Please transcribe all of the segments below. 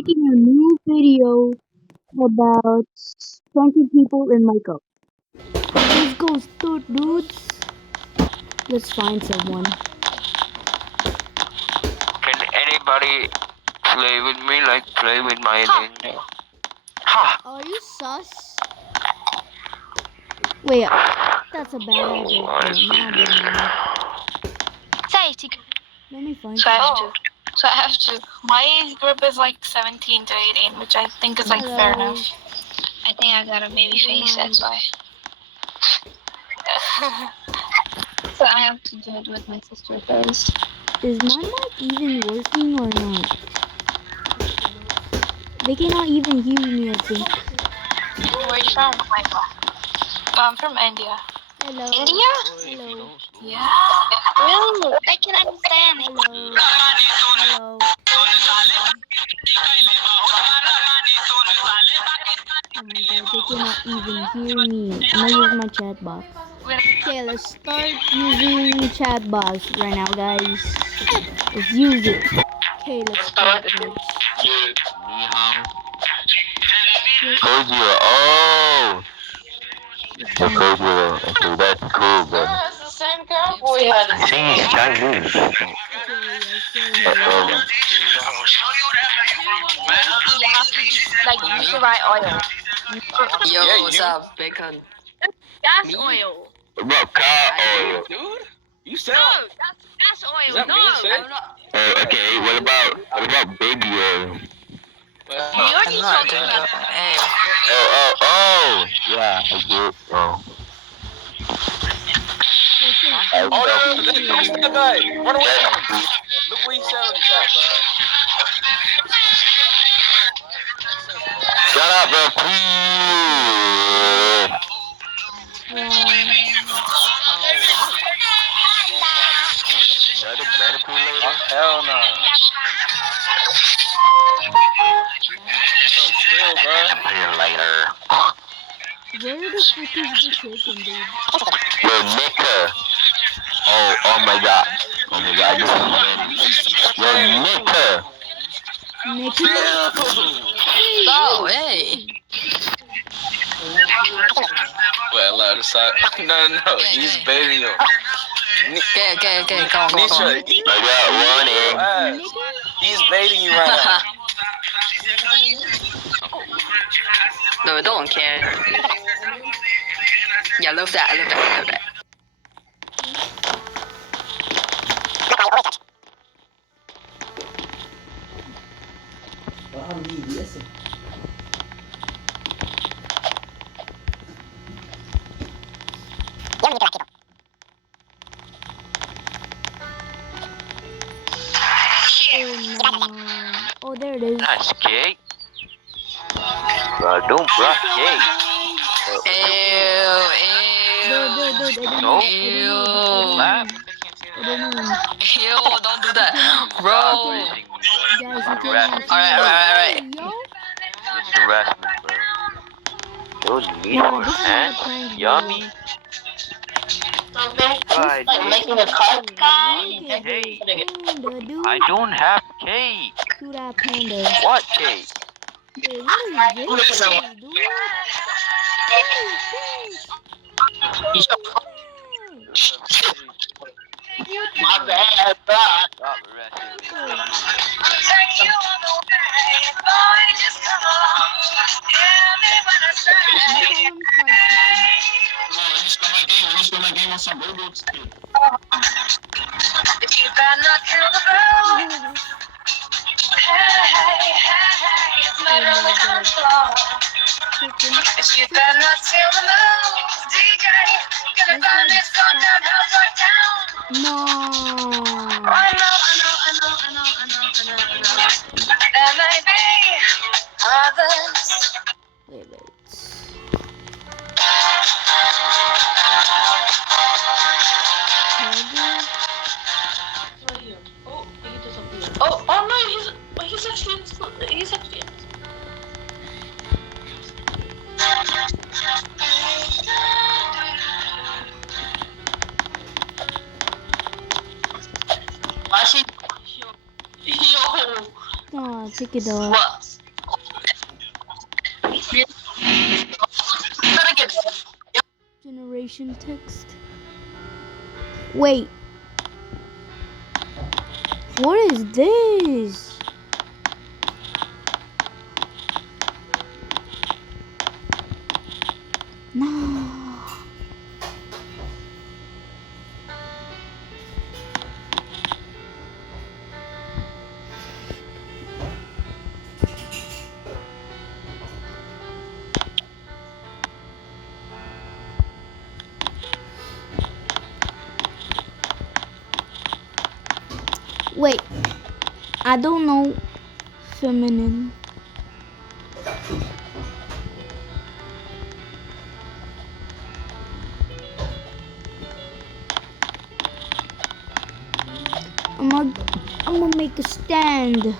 making a new video about 20 people in my cup. Let's go, dudes. Let's find someone. Can anybody play with me? Like play with my name? Ha! Are you sus? Wait, that's a bad idea. Now be mad. Let me find So I have someone. to. So I have to. My age group is like 17 to 18, which I think is like fair Hello. enough. I think I got a baby face, that's why. So I have to do it with my sister first. Is my mic even working or not? They cannot even hear me, I think. Where are you from? I'm from India. Hello. India? Hello. Yeah. Really? I can understand. Hello. Hello. Oh my god, they cannot even hear me. I'm gonna use my chat box. Okay, let's start using chat box right now, guys. Let's use it. Okay, let's start, guys. Kojiro. Oh! Let's The find Kojiro. Okay, that's cool, bro. That's the same girl we had. I think he's Chinese. Okay, I said hello. You have to like use the right oil. Yo, what's up, Bacon? Gas Me? oil. What car oil? Dude? You said No, that's gas oil. Is that no. me, sir? I'm not. Okay, what about baby oil? You already told me that. Hey, Oh! Yeah, I get. Oh. Let's say I oh, felt no, don't say that. Run away from him. Look what he said on the chat, bro. Shut up, bro, please. Another manipulator? Hell no. So chill, bro. Manipulator. where the frick is the chicken, dude? Yo, Nika. Oh my god. Oh my god, this is ready. Yo, Nika. Nikki? No, hey. Well, no. He's baiting you. Okay, come on. I got warning. He's baiting you right now. No, I don't care. Yeah, I love that. Oh no. Oh, there it is. Nice cake. Bro, don't brush cake. Dude, No. I don't know. Ew, don't do that. Bro. Stop raising me, bro. Guys, you Harassment. cannot Alright. Yo. It's harassment, bro. Those Nah, meatballs, this is man. not a prank Yummy. Right, Making a card guy. Cake. Panda, dude. I don't have cake. To that panda. What cake? Wait, what is this, dude? What is this? My bad, bro. Stop harassing me. You better not steal the moves, DJ. Gonna burn this song down, house right down. No. I know. There may be others. Wait. Oh no, he's actually. Take it off. Generation text. Wait. What is this? No. Wait, I don't know feminine. I'm gonna make a stand.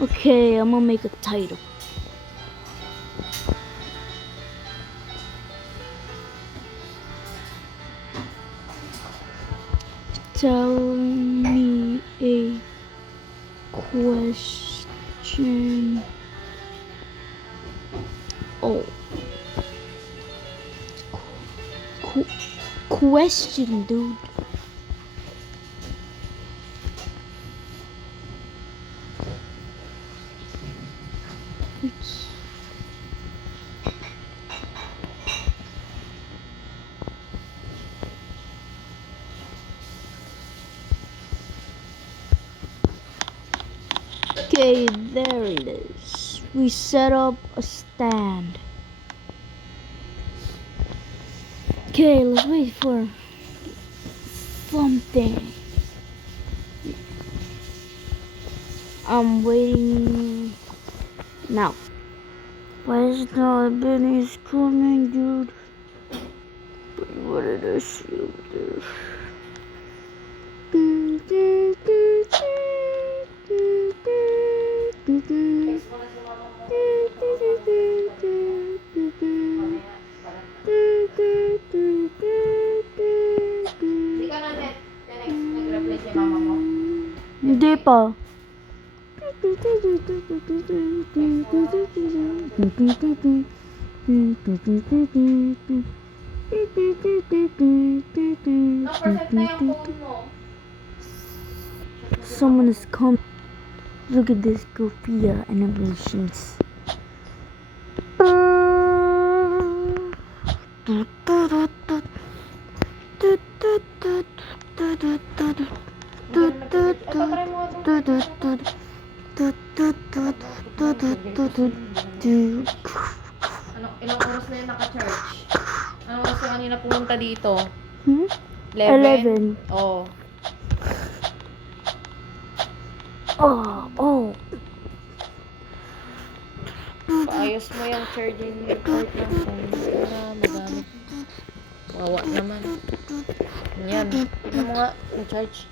Okay, I'm gonna make a title. Tell me a question. Oh. Question, dude. It's okay, there it is. We set up a stand. Okay, let's wait for something. I'm waiting now. Why is not Benny's coming, dude? What did I see over there? Hindi pa. Someone is coming. Look at this Goofia animations. Ilang oras na yun naka-charge? Anong oras ka kanina pumunta dito? 11. Oo. Oh. Paayos mo yung charging port ng phone para magamit. Wawa naman. Yan. Ano mo nga, yung charge?